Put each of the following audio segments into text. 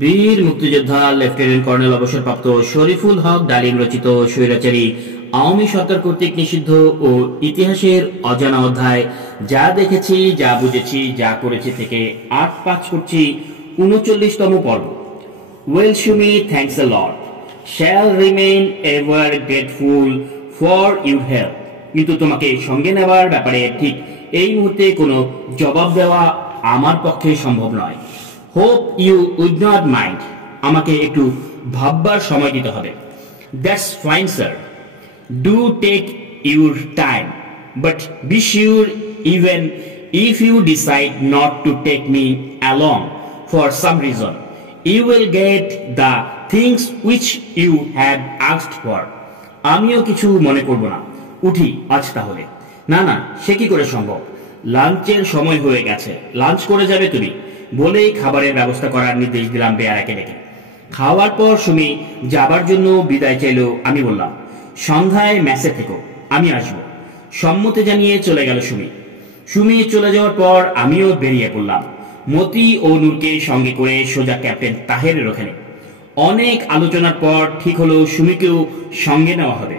বীর মুক্তিযোদ্ধা lieutenant colonel অবসরপ্রাপ্ত শরীফুল হক ডালিম রচিত স্বৈরাচারী আওয়ামী সরকার কর্তৃক নিষিদ্ধ ও ইতিহাসের অজানা অধ্যায় যা দেখেছি, যা বুঝেছি, যা করেছি থেকে ৮-৫ করছি ৩৯তম পর্ব। Well Sumi, thanks a lot, shall remain ever grateful for your help. কিন্তু তোমাকে সঙ্গে নেওয়ার ব্যাপারে ঠিক এই মুহূর্তে কোনো জবাব দেওয়া আমার পক্ষে সম্ভব নয়। Hope you would not mind. আমাকে একটু ভাববার সময় দিতে হবে। That's fine sir, do take your time, but be sure even if you decide not to take me along for some reason, you will get the things which you have asked for. আমিও কিছু মনে করব না, উঠি আজ তাহলে। না না, সে কি করে সম্ভব? লাঞ্চের সময় হয়ে গেছে, লাঞ্চ করে যাবে তুমি বলেই খাবারের ব্যবস্থা করার নির্দেশ দিলাম বেয়ারাকে ডেকে। খাওয়ার পর সুমি যাবার জন্য বিদায় চাইল। আমি বললাম, সন্ধ্যায় ম্যাচে থেকো, আমি আসব। সম্মতি জানিয়ে চলে গেল সুমি। সুমি চলে যাওয়ার পর আমিও বেরিয়ে পড়লাম, মতি ও নূরকে সঙ্গে করে সোজা ক্যাপ্টেন তাহেরের ওখানে। অনেক আলোচনার পর ঠিক হলো সুমিকেও সঙ্গে নেওয়া হবে।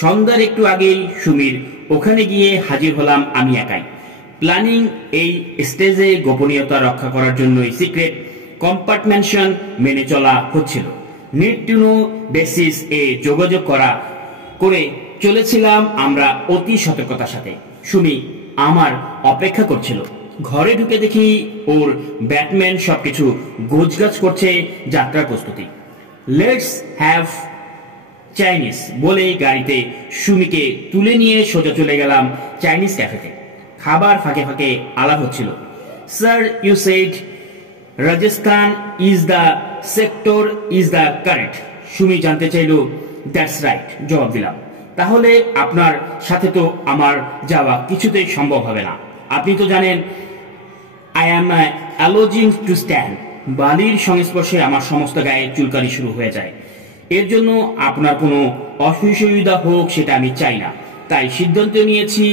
সন্ধ্যার একটু আগেই সুমির ওখানে গিয়ে হাজির হলাম আমি একাই। প্ল্যানিং এই স্টেজে গোপনীয়তা রক্ষা করার জন্যই সিক্রেট কম্পার্টমেন্টেশন মেনে চলা হচ্ছিল। নিড টু নো বেসিস এ যোগাযোগ করে চলেছিলাম আমরা অতি সতর্কতার সাথে। সুমি আমার অপেক্ষা করছিল। ঘরে ঢুকে দেখি ওর ব্যাটম্যান সবকিছু গোছগাছ করছে, যাত্রার প্রস্তুতি। লেটস হ্যাভ চাইনিজ বলে গাড়িতে সুমিকে তুলে নিয়ে সোজা চলে গেলাম চাইনিজ ক্যাফেতে। খাবার ফাঁকে ফাঁকে আলাপ হচ্ছিল। Sir, you said Rajasthan is the sector is the correct. Sumi জানতে চাইল। দ্যাটস রাইট, জবাব দিলাম। তাহলে আপনার সাথে তো আমার যাওয়া কিছুতেই সম্ভব হবে না। আপনি তো জানেন I am allergic to stand. বালির সংস্পর্শে আমার সমস্ত গায়ে চুলকানি শুরু হয়ে যায়। এর জন্য আপনার কোনো অসুবিধা হোক সেটা আমি চাই না। তাই সিদ্ধান্ত নিয়েছি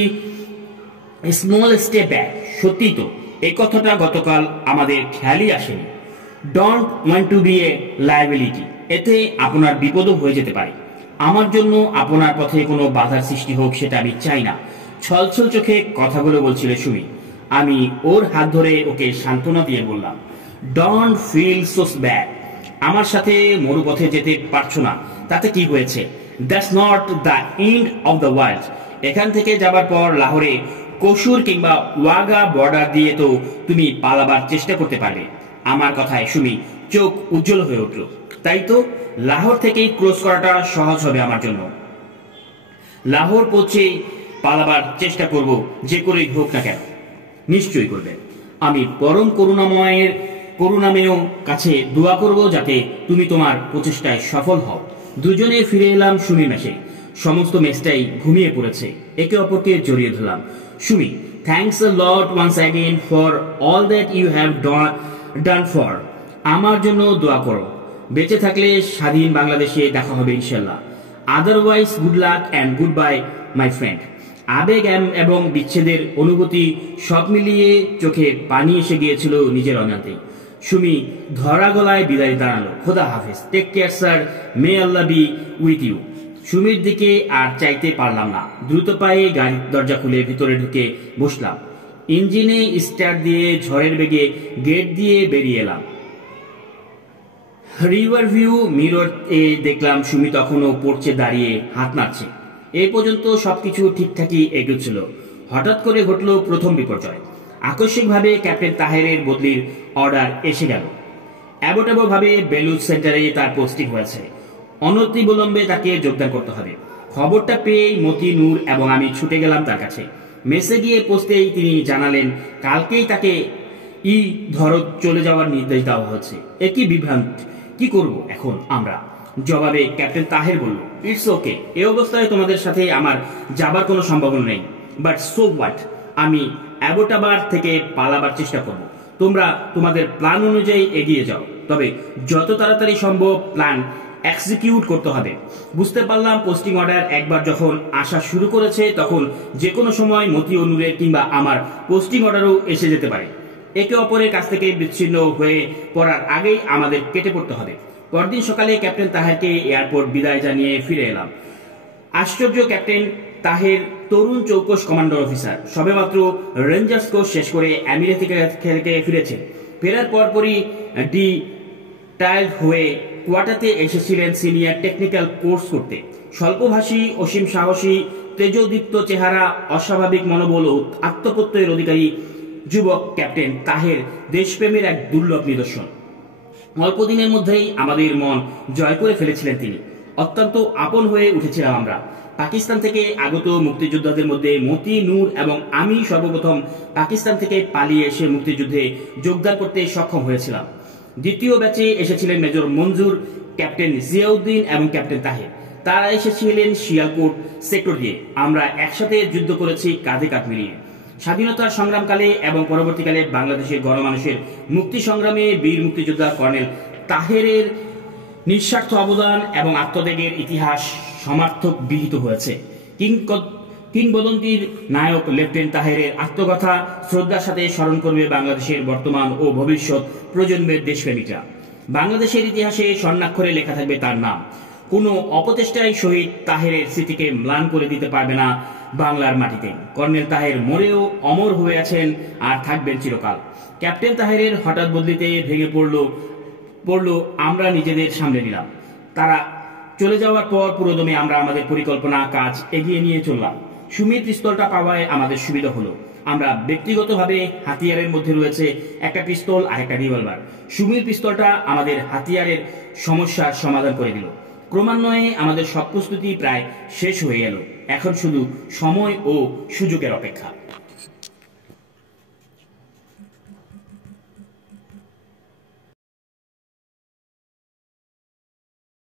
স্মল স্টেপ ব্যাক। সত্যি তো, এই কথাটা গতকাল আমাদের খেয়ালই আসেনি। Don't want to be a liability. এতে আপনার বিপদও হয়ে যেতে পারে। আমার জন্য আপনার পথে কোনো বাধার সৃষ্টি হোক সেটা আমি চাই না। ছলছল চোখে কথাগুলো বলছিল সুমি। আমি ওর হাত ধরে ওকে সান্ত্বনা দিয়ে বললাম, ডোন্ট ফিল সো ব্যাড। আমার সাথে মরুপথে যেতে পারছো না, তাতে কি হয়েছে? That's not the end of the world. এখান থেকে যাবার পর লাহোরে কসুর কিংবা ওয়াগা বর্ডার দিয়ে তো তুমি পালাবার চেষ্টা করতে পারবে। আমার কথায় সুমি চোখ উজ্জ্বল হয়ে উঠল। তাই তো, লাহোর থেকেই ক্রস করাটা সহজ হবে আমার জন্য। লাহোর পৌঁছে পালাবার চেষ্টা করব, যে করেই হোক না কেন। নিশ্চয়ই করবে। আমি পরম করুণাময়ের কাছে দোয়া করব যাতে তুমি তোমার প্রচেষ্টায় সফল হও। দুজনে ফিরে এলাম সুমি মেসে। সমস্ত মেসটাই ঘুমিয়ে পড়েছে। একে অপরকে জড়িয়ে ধরলাম। Sumi, thanks a lot once again for all that you have done for. আমার জন্য দোয়া করো। বেঁচে থাকলে স্বাধীন বাংলাদেশে দেখা হবে ইনশাল্লাহ। Otherwise good luck and goodbye my friend. আবেগ এবং বিচ্ছেদের অনুভূতি সব মিলিয়ে চোখে পানি এসে গিয়েছিল নিজের অজান্তেই। সুমি ধরা গলায় বিদায় দাঁড়ালো। খোদা হাফেজ, take care sir, may Allah be with you. সুমির দিকে আর চাইতে পারলাম না। দ্রুত পায়ে গাড়ির দরজা খুলে ভিতরে ঢুকে বসলাম। ইঞ্জিনে স্টার্ট দিয়ে ঝড়ের বেগে গেট দিয়ে বেরিয়ে এলাম। রিভার ভিউ মিরর এ দেখলাম সুমি তখনও পড়ছে দাঁড়িয়ে, হাত নাড়ছে। এ পর্যন্ত সবকিছু ঠিকঠাকই এগোচ্ছিল। হঠাৎ করে ঘটল প্রথম বিপর্যয়। আকস্মিকভাবে ক্যাপ্টেন তাহেরের বদলির অর্ডার এসে গেল। অ্যাবোটাবো ভাবে বেলুচ সেন্টারে তার পোস্টিং হয়েছে। অনতিবিলম্বে তাকে যোগদান করতে হবে। খবরটা পেয়েই মতি, নূর এবং আমি ছুটে গেলাম তার কাছে। মেসে গিয়ে পৌঁছতেই তিনি জানালেন কালকেই তাকে ধরো চলে যাওয়ার নির্দেশ দেওয়া হচ্ছে। একই বিভ্রান্ত, কি করব এখন আমরা? জবাবে ক্যাপ্টেন তাহের বলল, ইটস ওকে, এ অবস্থায় তোমাদের সাথে আমার যাবার কোনো সম্ভাবনা নেই। বাট সো হোয়াট, আমি অ্যাবোটাবার থেকে পালাবার চেষ্টা করব। তোমরা তোমাদের প্ল্যান অনুযায়ী এগিয়ে যাও, তবে যত তাড়াতাড়ি সম্ভব প্ল্যান এক্সিকিউট করতে হবে। বুঝতে পারলাম পোস্টিং অর্ডার একবার যখন আসা শুরু করেছে তখন যে কোনো সময় মতি, নূরের কিংবা আমার পোস্টিং অর্ডারও এসে যেতে পারে। একে অপরের কাছ থেকে বিচ্ছিন্ন হয়ে পড়ার আগেই আমাদের কেটে পড়তে হবে। পরদিন সকালে ক্যাপ্টেন তাহেরকে এয়ারপোর্ট বিদায় জানিয়ে ফিরে এলাম। আশ্চর্য, ক্যাপ্টেন তাহের তরুণ চৌকস কমান্ডার অফিসার, সবেমাত্র রেঞ্জার্স কোর্স শেষ করে আমেরিকা থেকে ফিরেছেন। ফেরার পরপরই টায়ার্ড হয়ে কোয়ার্টারতে এসেছিলেন সিনিয়র টেকনিক্যাল কোর্স করতে। স্বল্পভাষী, অসীম সাহসী, তেজোদীপ্ত চেহারা, অস্বাভাবিক মনোবল ও আত্মপ্রত্যয়ের অধিকারী যুবক ক্যাপ্টেন তাহের দেশপ্রেমের এক দুর্লভ নিদর্শন। অল্প দিনের মধ্যেই আমাদের মন জয় করে ফেলেছিলেন তিনি। অত্যন্ত আপন হয়ে উঠেছিলাম আমরা। পাকিস্তান থেকে আগত মুক্তিযোদ্ধাদের মধ্যে মতি, নূর এবং আমি সর্বপ্রথম পাকিস্তান থেকে পালিয়ে এসে মুক্তিযুদ্ধে যোগদান করতে সক্ষম হয়েছিলাম। দ্বিতীয় ব্যাচে এসেছিলেন মেজর মঞ্জুর, ক্যাপ্টেন জিয়াউদ্দিন এবং ক্যাপ্টেন তাহের। তারা এসেছিলেন শিয়ালকোট সেক্টর দিয়ে। আমরা একসাথে যুদ্ধ করেছি কাঁধে কাঁধ মিলিয়ে। স্বাধীনতার সংগ্রামকালে এবং পরবর্তীকালে বাংলাদেশের গণমানুষের মুক্তি সংগ্রামে বীর মুক্তিযোদ্ধা কর্নেল তাহেরের নিঃস্বার্থ অবদান এবং আত্মত্যাগের ইতিহাস সমার্থক বিহিত হয়েছে। কিংবদন্তির নায়ক লেফটেন্যান্ট তাহেরের আত্মকথা শ্রদ্ধার সাথে স্মরণ করবে বাংলাদেশের বর্তমান ও ভবিষ্যৎ প্রজন্মের দেশপ্রেমিকরা। বাংলাদেশের ইতিহাসে স্বর্ণাক্ষরে লেখা থাকবে তার নাম। কোনো অপচেষ্টাই শহীদ তাহেরের স্মৃতিকে ম্লান করে দিতে পারবে না বাংলার মাটিতে। কর্নেল তাহের মরেও অমর হয়ে আছেন আর থাকবেন চিরকাল। ক্যাপ্টেন তাহেরের হঠাৎ বদলিতে ভেঙে পড়লো আমরা নিজেদের সামলে নিলাম। তারা চলে যাওয়ার পর পুরোদমে আমরা আমাদের পরিকল্পনা কাজ এগিয়ে নিয়ে চললাম। সুমির পিস্তলটা পাওয়ায় আমাদের সুবিধা হলো। আমরা ব্যক্তিগতভাবে হাতিয়ারের মধ্যে রয়েছে একটা পিস্তল আর একটা রিভলভার। সুমির পিস্তলটা আমাদের হাতিয়ারের সমস্যার সমাধান করে দিল। ক্রমান্বয়ে আমাদের সব প্রস্তুতি প্রায় শেষ হয়ে গেল। এখন শুধু সময় ও সুযোগের অপেক্ষা।